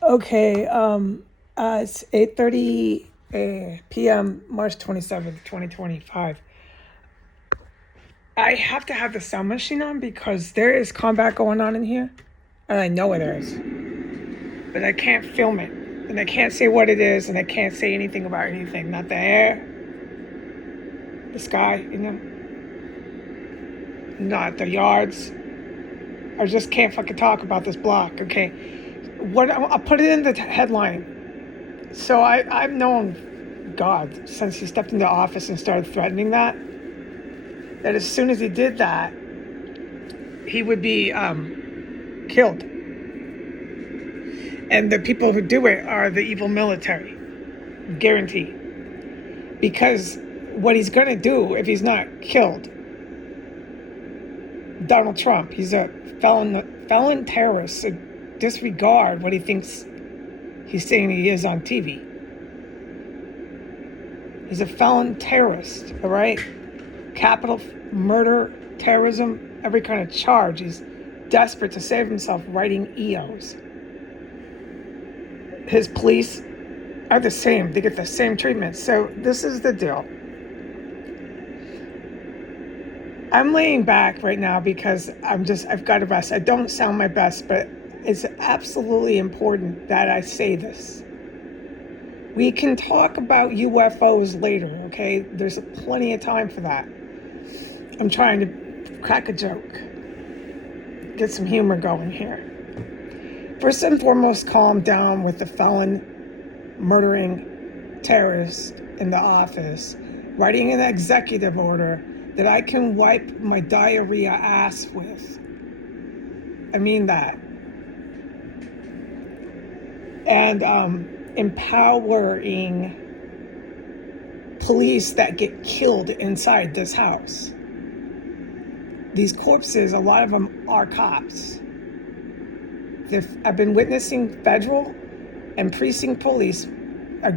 Okay, it's 8:30 p.m. March 27th, 2025. I have to have the sound machine on because there is combat going on in here, and I know it is, but I can't film it, and I can't say what it is, and I can't say anything about anything. Not the air, the sky, not the yards. I just can't fucking talk about this block. Okay, what I'll put it in the headline. So I've known God since he stepped into office and started threatening that as soon as he did that, he would be killed. And the people who do it are the evil military, guarantee. Because what he's going to do if he's not killed, Donald Trump, he's a felon terrorist. So disregard what he thinks he's saying he is on TV. He's a felon terrorist, all right? Capital murder, terrorism, every kind of charge. He's desperate to save himself writing EOs. His police are the same. They get the same treatment. So this is the deal. I'm laying back right now because I've got to rest. I don't sound my best, but it's absolutely important that I say this. We can talk about UFOs later, okay? There's plenty of time for that. I'm trying to crack a joke, get some humor going here. First and foremost, calm down with the felon murdering terrorist in the office, writing an executive order that I can wipe my diarrhea ass with. I mean that. And empowering police that get killed inside this house. These corpses, a lot of them are cops. I've been witnessing federal and precinct police, a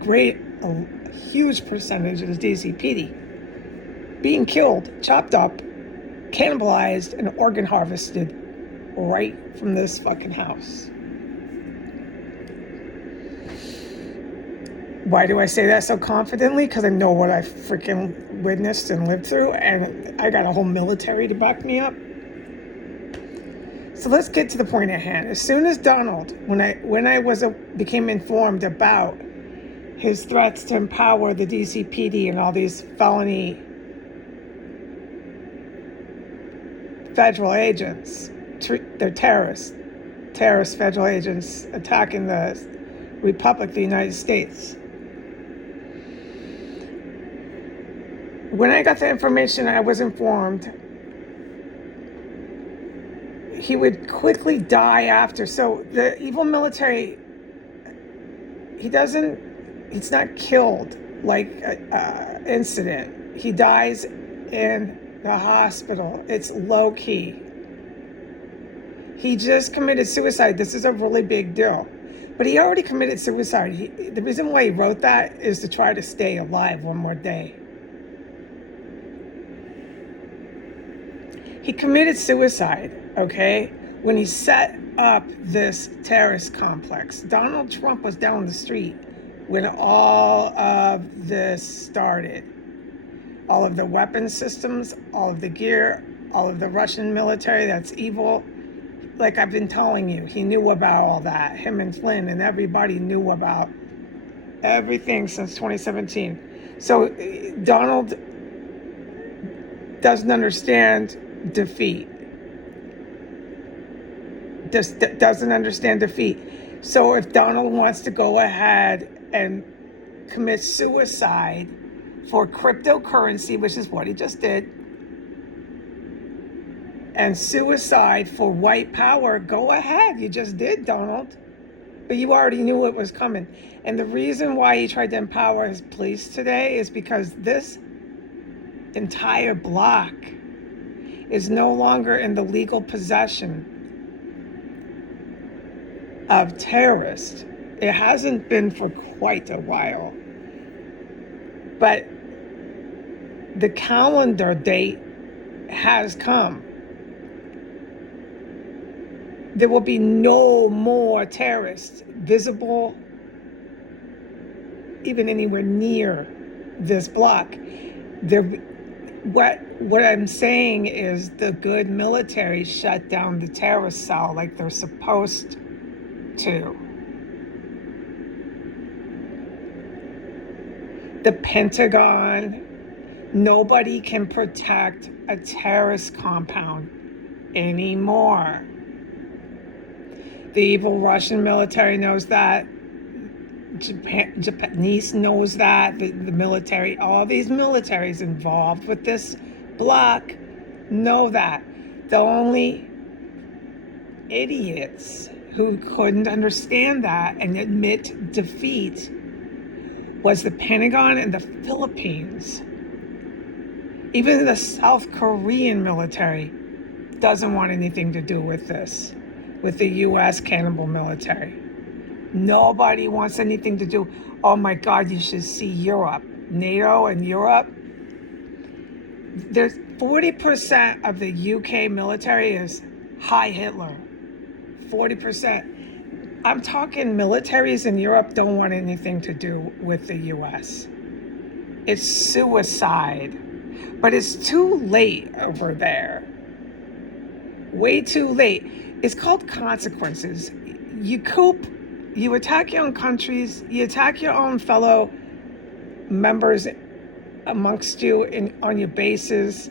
huge percentage of the DCPD, being killed, chopped up, cannibalized, and organ harvested right from this fucking house. Why do I say that so confidently? Because I know what I freaking witnessed and lived through, and I got a whole military to back me up. So let's get to the point at hand. As soon as Donald, when I became informed about his threats to empower the DCPD and all these felony federal agents, they're terrorist federal agents attacking the Republic of the United States. When I got the information, I was informed he would quickly die after. So the evil military, he's not killed like an incident. He dies in the hospital. It's low key. He just committed suicide. This is a really big deal. But he already committed suicide. The reason why he wrote that is to try to stay alive one more day. He committed suicide, okay, when he set up this terrorist complex. Donald Trump was down the street when all of this started. All of the weapon systems, all of the gear, all of the Russian military that's evil. Like I've been telling you, he knew about all that. Him and Flynn and everybody knew about everything since 2017. So Donald doesn't understand defeat. Just doesn't understand defeat. So if Donald wants to go ahead and commit suicide for cryptocurrency, which is what he just did, and suicide for white power, go ahead. You just did, Donald. But you already knew it was coming. And the reason why he tried to empower his police today is because this entire block is no longer in the legal possession of terrorists. It hasn't been for quite a while. But the calendar date has come. there will be no more terrorists visible even anywhere near this block. What I'm saying is the good military shut down the terrorist cell like they're supposed to. The Pentagon, nobody can protect a terrorist compound anymore. The evil Russian military knows that. Japanese knows that. The military, all these militaries involved with this block know that. The only idiots who couldn't understand that and admit defeat was the Pentagon and the Philippines. Even the South Korean military doesn't want anything to do with this, with the U.S. cannibal military. Nobody wants anything to do. Oh my God, you should see Europe. NATO and Europe. There's 40% of the UK military is High Hitler. 40%. I'm talking militaries in Europe don't want anything to do with the US. It's suicide. But it's too late over there. Way too late. It's called consequences. You attack your own countries, you attack your own fellow members amongst you on your bases,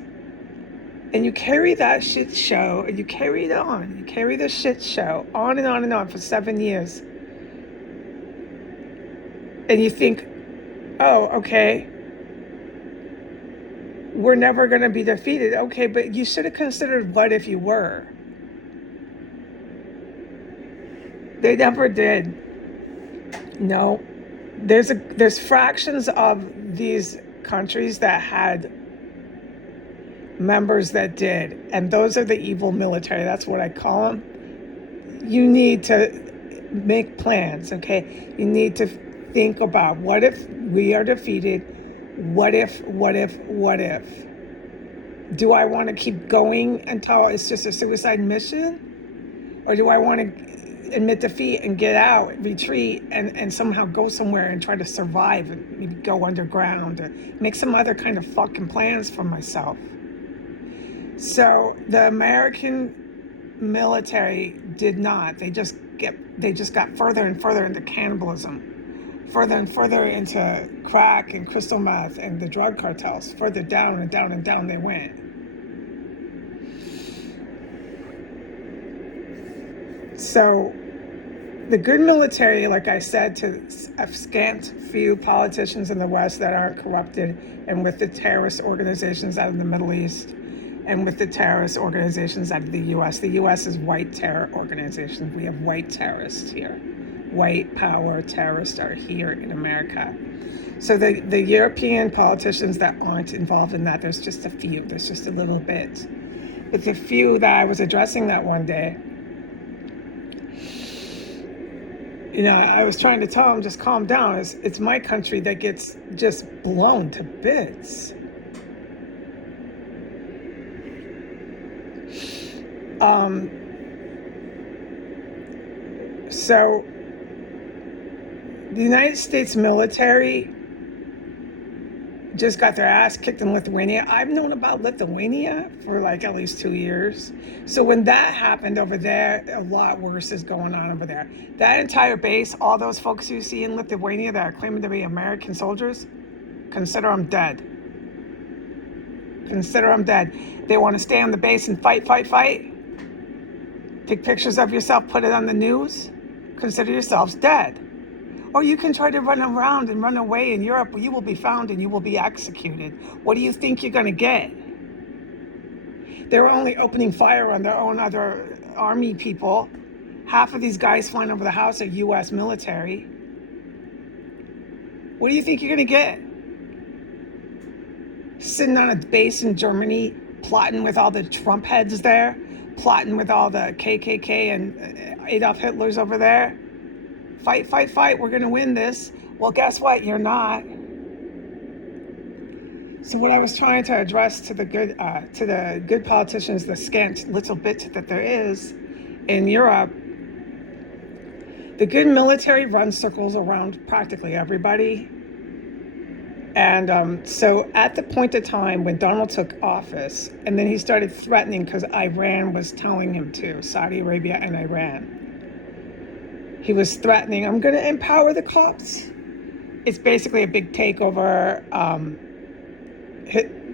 and you carry that shit show, and you carry it on. You carry the shit show on and on and on for 7 years. And you think, oh, okay, we're never going to be defeated. Okay, but you should have considered what if you were. They never did. No. There's fractions of these countries that had members that did, and those are the evil military. That's what I call them. You need to make plans, okay? You need to think about what if we are defeated? What if? Do I want to keep going until it's just a suicide mission? Or do I want to admit defeat and get out, retreat, and somehow go somewhere and try to survive and maybe go underground or make some other kind of fucking plans for myself? So the American military did not. They just got further and further into cannibalism, further and further into crack and crystal meth and the drug cartels. Further down and down and down they went. So the good military, like I said, to a scant few politicians in the West that aren't corrupted, and with the terrorist organizations out of the Middle East, and with the terrorist organizations out of the U.S. The U.S. is white terror organizations. We have white terrorists here. White power terrorists are here in America. So the European politicians that aren't involved in that, there's just a few. There's just a little bit. But the few that I was addressing that one day, I was trying to tell them, just calm down. It's my country that gets just blown to bits. So the United States military just got their ass kicked in Lithuania. I've known about Lithuania for like at least 2 years. So when that happened over there, a lot worse is going on over there. That entire base, all those folks you see in Lithuania that are claiming to be American soldiers, consider them dead. Consider them dead. They want to stay on the base and fight. Take pictures of yourself, put it on the news. Consider yourselves dead. Or you can try to run around and run away in Europe, where you will be found and you will be executed. What do you think you're going to get? They're only opening fire on their own other army people. Half of these guys flying over the house are U.S. military. What do you think you're going to get? Sitting on a base in Germany, plotting with all the Trump heads there, plotting with all the KKK and Adolf Hitlers over there. Fight, we're going to win this. Well, guess what? You're not. So what I was trying to address to the good politicians, the scant little bit that there is in Europe, the good military runs circles around practically everybody. And so at the point of time when Donald took office, and then he started threatening because Iran was telling him to, Saudi Arabia and Iran. He was threatening, I'm going to empower the cops. It's basically a big takeover.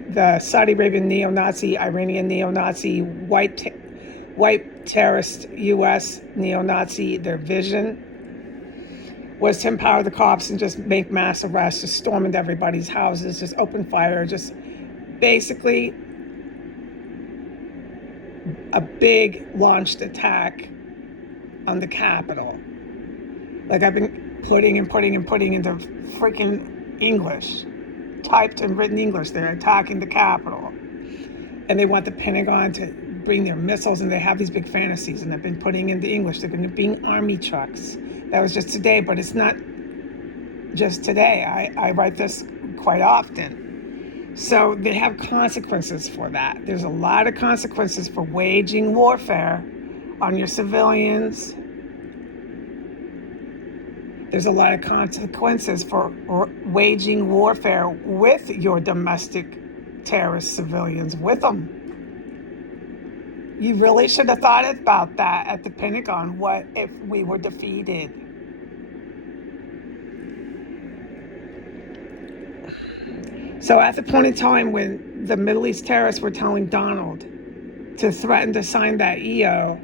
The Saudi Arabian neo-Nazi, Iranian neo-Nazi, white terrorist U.S. neo-Nazi, their vision was to empower the cops and just make mass arrests, just storm into everybody's houses, just open fire, just basically a big launched attack on the Capitol. Like I've been putting into freaking English, typed and written English. They're attacking the Capitol. And they want the Pentagon to bring their missiles, and they have these big fantasies, and I've been putting into English. They're going to bring army trucks. That was just today, but it's not just today. I write this quite often. So they have consequences for that. There's a lot of consequences for waging warfare on your civilians. There's a lot of consequences for waging warfare with your domestic terrorist civilians with them. You really should have thought about that at the Pentagon. What if we were defeated? So at the point in time when the Middle East terrorists were telling Donald to threaten to sign that EO,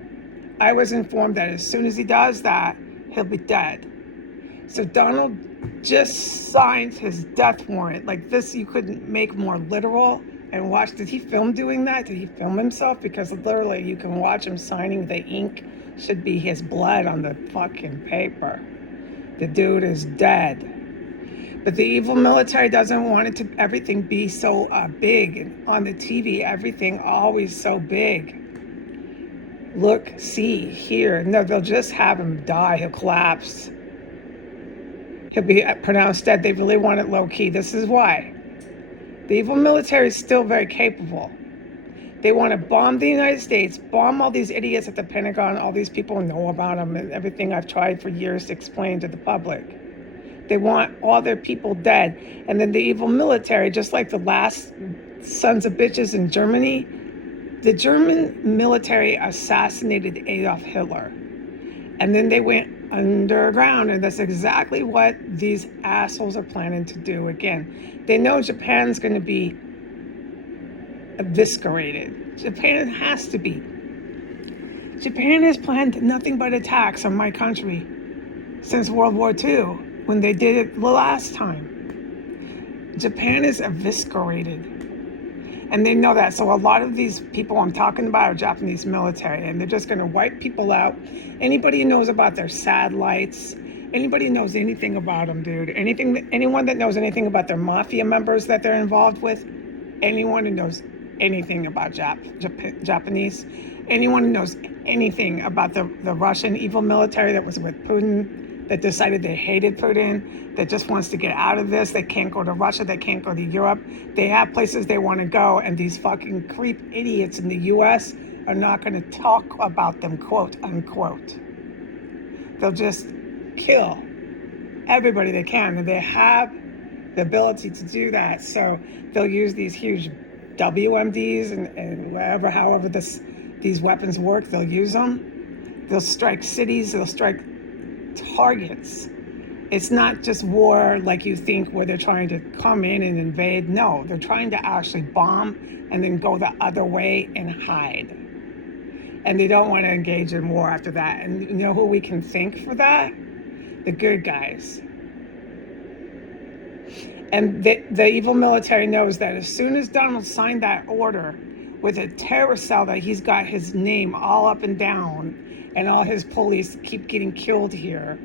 I was informed that as soon as he does that, he'll be dead. So Donald just signed his death warrant. Like this, you couldn't make more literal. And watch, did he film doing that? Did he film himself? Because literally you can watch him signing. The ink should be his blood on the fucking paper. The dude is dead. But the evil military doesn't want it to everything be so big. And on the TV, everything always so big. Look, see, hear. No, they'll just have him die. He'll collapse. He'll be pronounced dead. They really want it low key. This is why. The evil military is still very capable. They want to bomb the United States, bomb all these idiots at the Pentagon. All these people know about them and everything I've tried for years to explain to the public. They want all their people dead. And then the evil military, just like the last sons of bitches in Germany, the German military assassinated Adolf Hitler. And then they went underground, and that's exactly what these assholes are planning to do again. They know Japan's going to be eviscerated. Japan has to be. Japan has planned nothing but attacks on my country since World War II, when they did it the last time. Japan is eviscerated. And they know that. So a lot of these people I'm talking about are Japanese military, and they're just going to wipe people out. Anybody who knows about their satellites, anybody who knows anything about them, dude, anyone that knows anything about their mafia members that they're involved with, anyone who knows anything about Japanese, anyone who knows anything about the Russian evil military that was with Putin, that decided they hated Putin, that just wants to get out of this. They can't go to Russia. They can't go to Europe. They have places they want to go, and these fucking creep idiots in the U.S. are not going to talk about them, quote unquote. They'll just kill everybody they can, and they have the ability to do that. So they'll use these huge WMDs and however these weapons work, they'll use them. They'll strike cities. They'll strike targets. It's not just war like you think, where they're trying to come in and invade. No, they're trying to actually bomb and then go the other way and hide. And they don't want to engage in war after that. And you know who we can thank for that? The good guys. And the evil military knows that as soon as Donald signed that order with a terrorist cell that he's got his name all up and down, and all his police keep getting killed here.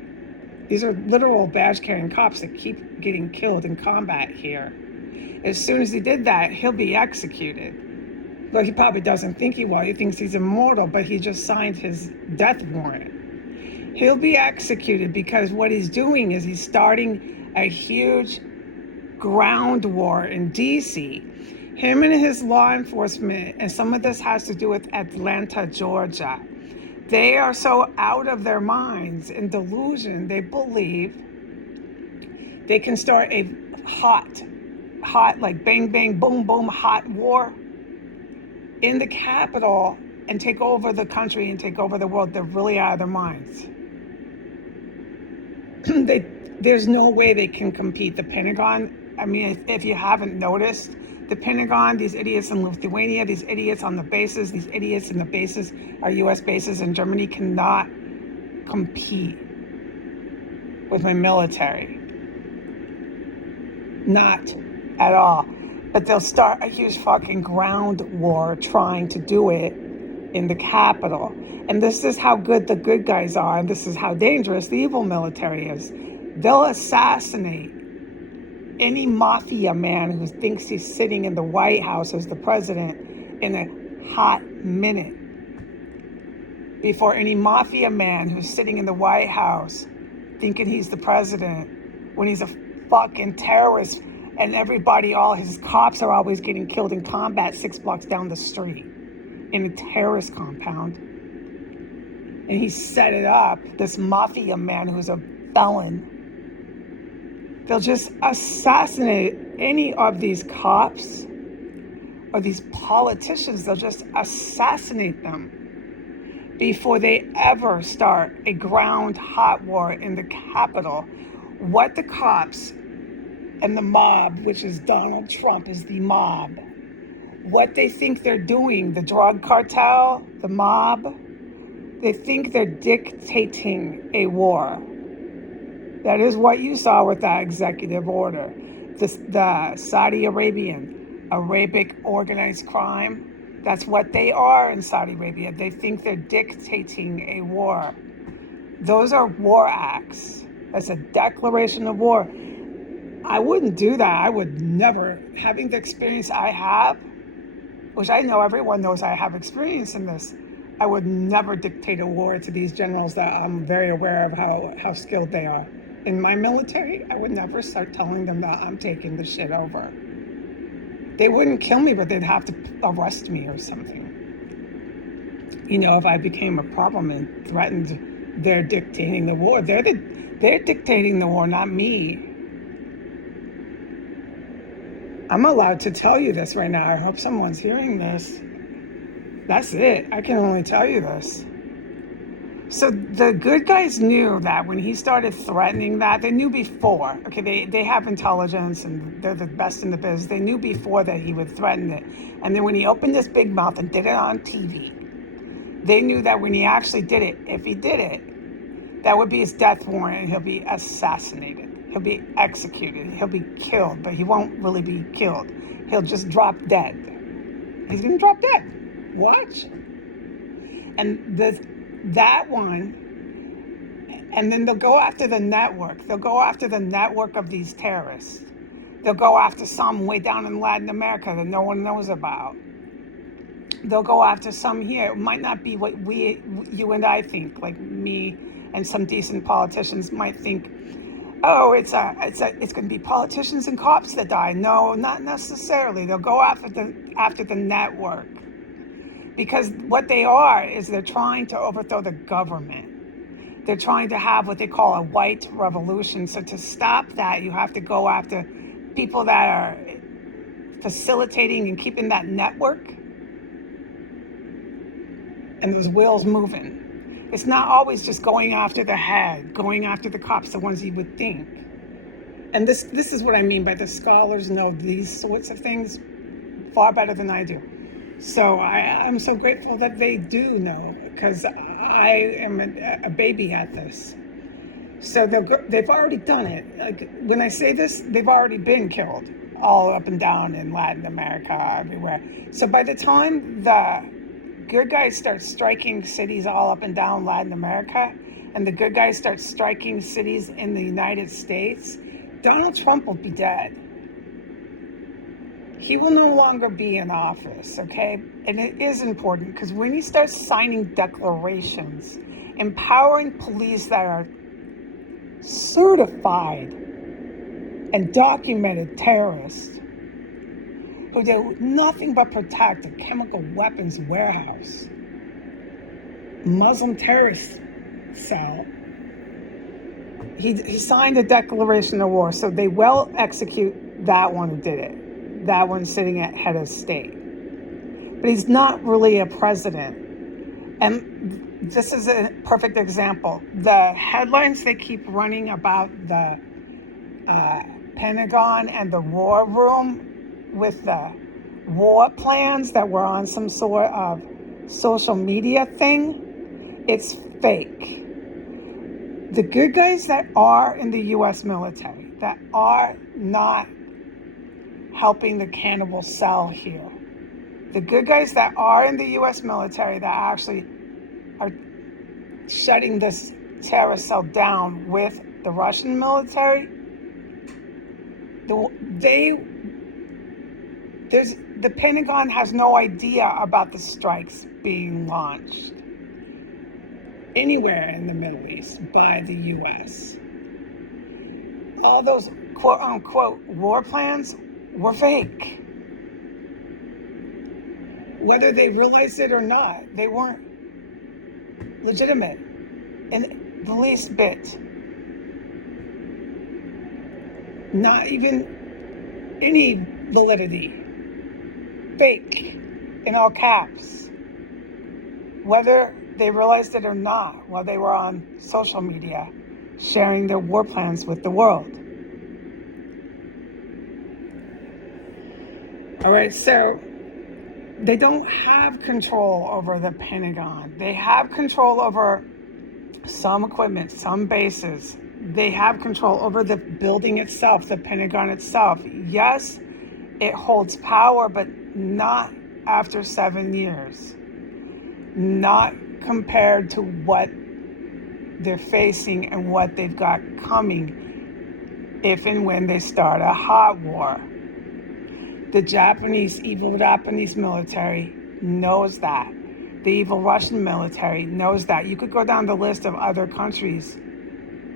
These are literal badge-carrying cops that keep getting killed in combat here. As soon as he did that, he'll be executed. Well, he probably doesn't think he will. He thinks he's immortal, but he just signed his death warrant. He'll be executed because what he's doing is he's starting a huge ground war in D.C. Him and his law enforcement, and some of this has to do with Atlanta, Georgia. They are so out of their minds in delusion, they believe they can start a hot, like bang, bang, boom, boom, hot war in the capital and take over the country and take over the world. They're really out of their minds. There's no way they can compete. The Pentagon, I mean, if you haven't noticed, the Pentagon, these idiots in Lithuania, these idiots on the bases, these idiots in the bases, our US bases in Germany cannot compete with my military. Not at all. But they'll start a huge fucking ground war trying to do it in the capital. And this is how good the good guys are, and this is how dangerous the evil military is. They'll assassinate any mafia man who thinks he's sitting in the White House as the president in a hot minute. Before any mafia man who's sitting in the White House thinking he's the president when he's a fucking terrorist, and everybody, all his cops are always getting killed in combat 6 blocks down the street in a terrorist compound. And he set it up, this mafia man who's a felon. They'll just assassinate any of these cops or these politicians. They'll just assassinate them before they ever start a ground hot war in the capital. What the cops and the mob, which is Donald Trump, is the mob, what they think they're doing, the drug cartel, the mob, they think they're dictating a war. That is what you saw with that executive order. The Saudi Arabic organized crime, that's what they are in Saudi Arabia. They think they're dictating a war. Those are war acts. That's a declaration of war. I wouldn't do that. I would never, having the experience I have, which I know everyone knows I have experience in this, I would never dictate a war to these generals that I'm very aware of how skilled they are. In my military, I would never start telling them that I'm taking the shit over. They wouldn't kill me, but they'd have to arrest me or something. You know, if I became a problem and threatened, they're dictating the war. They're dictating the war, not me. I'm allowed to tell you this right now. I hope someone's hearing this. That's it. I can only tell you this. So the good guys knew that when he started threatening that, they knew before. Okay, they have intelligence and they're the best in the biz. They knew before that he would threaten it. And then when he opened his big mouth and did it on TV, they knew that when he actually did it, if he did it, that would be his death warrant and he'll be assassinated. He'll be executed. He'll be killed, but he won't really be killed. He'll just drop dead. He's going to drop dead. Watch. And that one, and then they'll go after the network. They'll go after the network of these terrorists. They'll go after some way down in Latin America that no one knows about. They'll go after some here. It might not be what you and I think, like me and some decent politicians might think, oh, it's going to be politicians and cops that die. No, not necessarily. They'll go after the network. Because what they are is they're trying to overthrow the government. They're trying to have what they call a white revolution. So to stop that, you have to go after people that are facilitating and keeping that network and those wheels moving. It's not always just going after the head, going after the cops, the ones you would think. And this is what I mean by the scholars know these sorts of things far better than I do. So I'm so grateful that they do know, because I am a baby at this. So they've already done it. Like when I say this, they've already been killed all up and down in Latin America, everywhere. So by the time the good guys start striking cities all up and down Latin America, and the good guys start striking cities in the United States, Donald Trump will be dead. He will no longer be in office, okay? And it is important because when he starts signing declarations, empowering police that are certified and documented terrorists who do nothing but protect a chemical weapons warehouse, Muslim terrorist cell. He signed a declaration of war, so they will execute that one who did it. That one sitting at head of state. But he's not really a president. And this is a perfect example. The headlines they keep running about the Pentagon and the war room with the war plans that were on some sort of social media thing, it's fake. The good guys that are in the U.S. military, that are not helping the cannibal cell here, the good guys that are in the U.S. military that actually are shutting this terror cell down with the Russian military, the Pentagon has no idea about the strikes being launched anywhere in the Middle East by the U.S. All those quote-unquote war plans were fake. Whether they realized it or not, they weren't legitimate in the least bit. Not even any validity. Fake, in all caps. Whether they realized it or not while they were on social media sharing their war plans with the world. All right, so they don't have control over the Pentagon. They have control over some equipment, some bases. They have control over the building itself, the Pentagon itself. Yes, it holds power, but not after 7 years. Not compared to what they're facing and what they've got coming if and when they start a hot war. The evil Japanese military knows that. The evil Russian military knows that. You could go down the list of other countries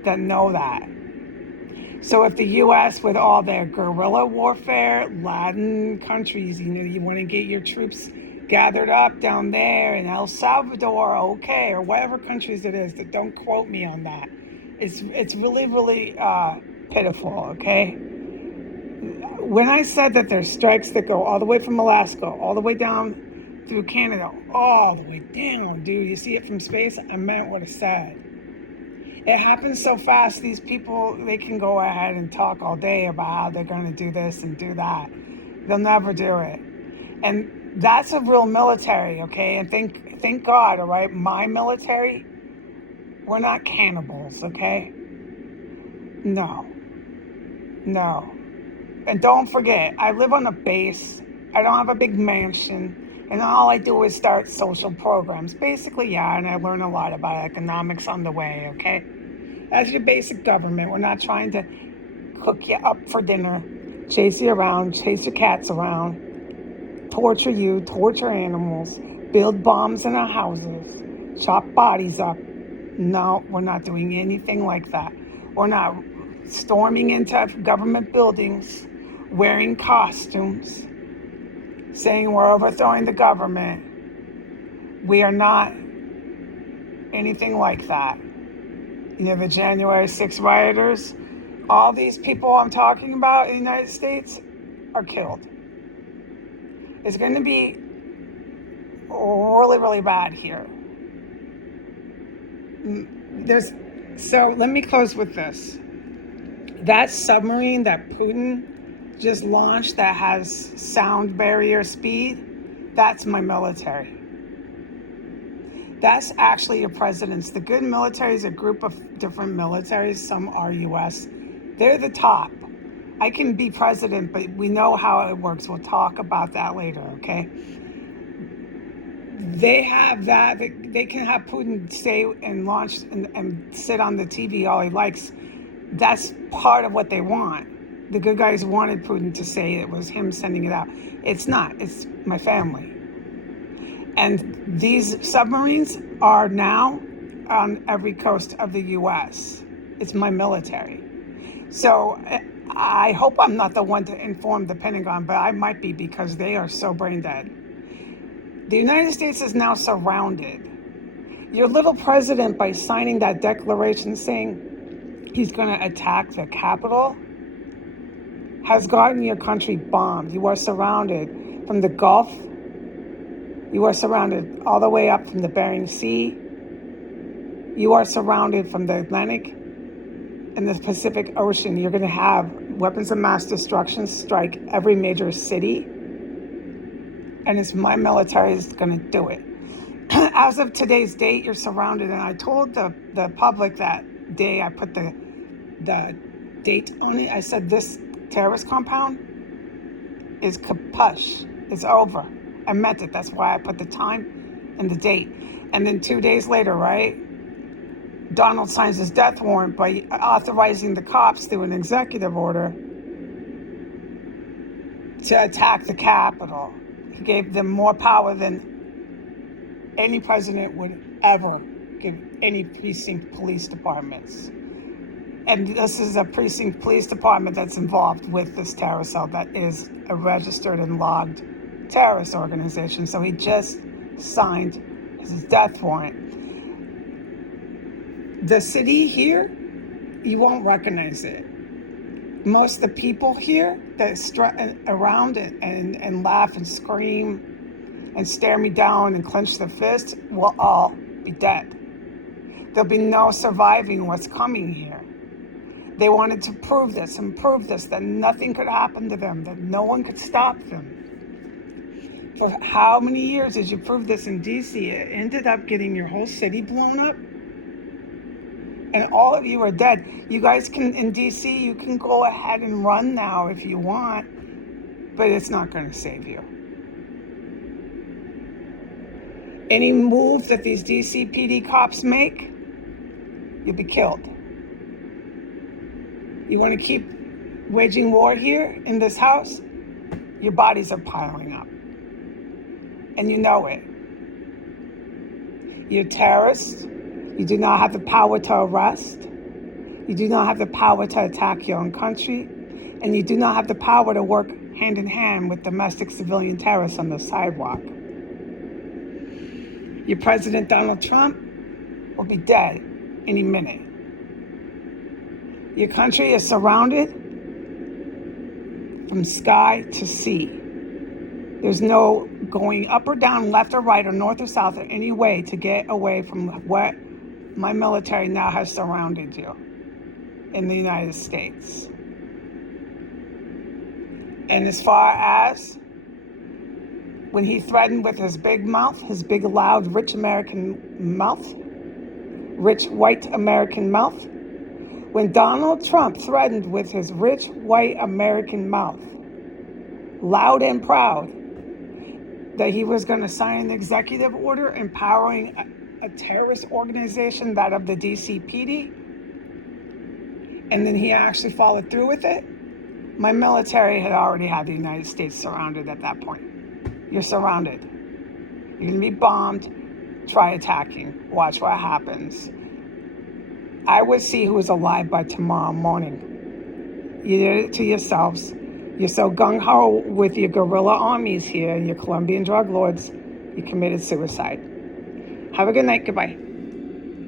that know that. So if the U.S., with all their guerrilla warfare, Latin countries, you want to get your troops gathered up down there in El Salvador, okay, or whatever countries it is, that don't quote me on that. It's really, really pitiful, okay? When I said that there's strikes that go all the way from Alaska, all the way down through Canada, all the way down, dude, you see it from space, I meant what I said. It happens so fast, these people, they can go ahead and talk all day about how they're going to do this and do that. They'll never do it. And that's a real military, okay? And thank God, all right? My military, we're not cannibals, okay? No. And don't forget, I live on a base. I don't have a big mansion. And all I do is start social programs. Basically, yeah, and I learn a lot about economics on the way, okay? That's your basic government. We're not trying to cook you up for dinner, chase you around, chase your cats around, torture you, torture animals, build bombs in our houses, chop bodies up. No, we're not doing anything like that. We're not storming into government buildings, wearing costumes, saying we're overthrowing the government. We are not anything like that. The January 6 rioters, all these people I'm talking about in the United States are killed. It's going to be really, really bad here. So let me close with this. That submarine that Putin just launched that has sound barrier speed, that's my military. That's actually your presidents. The good military is a group of different militaries. Some are U.S. They're the top. I can be president, but we know how it works. We'll talk about that later, okay? They have that. They can have Putin stay and launch and sit on the TV all he likes. That's part of what they want. The good guys wanted Putin to say it was him sending it out. It's not. It's my family. And these submarines are now on every coast of the U.S. It's my military. So I hope I'm not the one to inform the Pentagon, but I might be because they are so brain dead. The United States is now surrounded. Your little president, by signing that declaration saying he's going to attack the Capitol, has gotten your country bombed. You are surrounded from the Gulf. You are surrounded all the way up from the Bering Sea. You are surrounded from the Atlantic and the Pacific Ocean. You're going to have weapons of mass destruction strike every major city. And it's my military is going to do it. As of today's date, you're surrounded. And I told the public that day, I put the date on it. I said, this terrorist compound is kapush. It's over. I meant it. That's why I put the time and the date. And then 2 days later, right, Donald signs his death warrant by authorizing the cops through an executive order to attack the Capitol. He gave them more power than any president would ever give any precinct police departments. And this is a precinct police department that's involved with this terror cell that is a registered and logged terrorist organization. So he just signed his death warrant. The city here, you won't recognize it. Most of the people here that strut around it and laugh and scream and stare me down and clench their fists will all be dead. There'll be no surviving what's coming here. They wanted to prove this and prove this, that nothing could happen to them, that no one could stop them. For how many years did you prove this in DC? It ended up getting your whole city blown up. And all of you are dead. You guys can, in DC, you can go ahead and run now if you want, but it's not going to save you. Any move that these DCPD cops make, you'll be killed. You want to keep waging war here in this house? Your bodies are piling up. And you know it. You're terrorists. You do not have the power to arrest. You do not have the power to attack your own country. And you do not have the power to work hand in hand with domestic civilian terrorists on the sidewalk. Your president, Donald Trump, will be dead any minute. Your country is surrounded from sky to sea. There's no going up or down, left or right, or north or south in any way to get away from what my military now has surrounded you in the United States. And as far as when he threatened with his big mouth, his big, loud, rich American mouth, rich white American mouth, when Donald Trump threatened with his rich white American mouth, loud and proud, that he was going to sign an executive order empowering a terrorist organization, that of the DCPD, and then he actually followed through with it, my military had already had the United States surrounded at that point. You're surrounded. You're going to be bombed. Try attacking. Watch what happens. I would see who is alive by tomorrow morning. You did it to yourselves. You're so gung-ho with your guerrilla armies here and your Colombian drug lords, you committed suicide. Have a good night. Goodbye.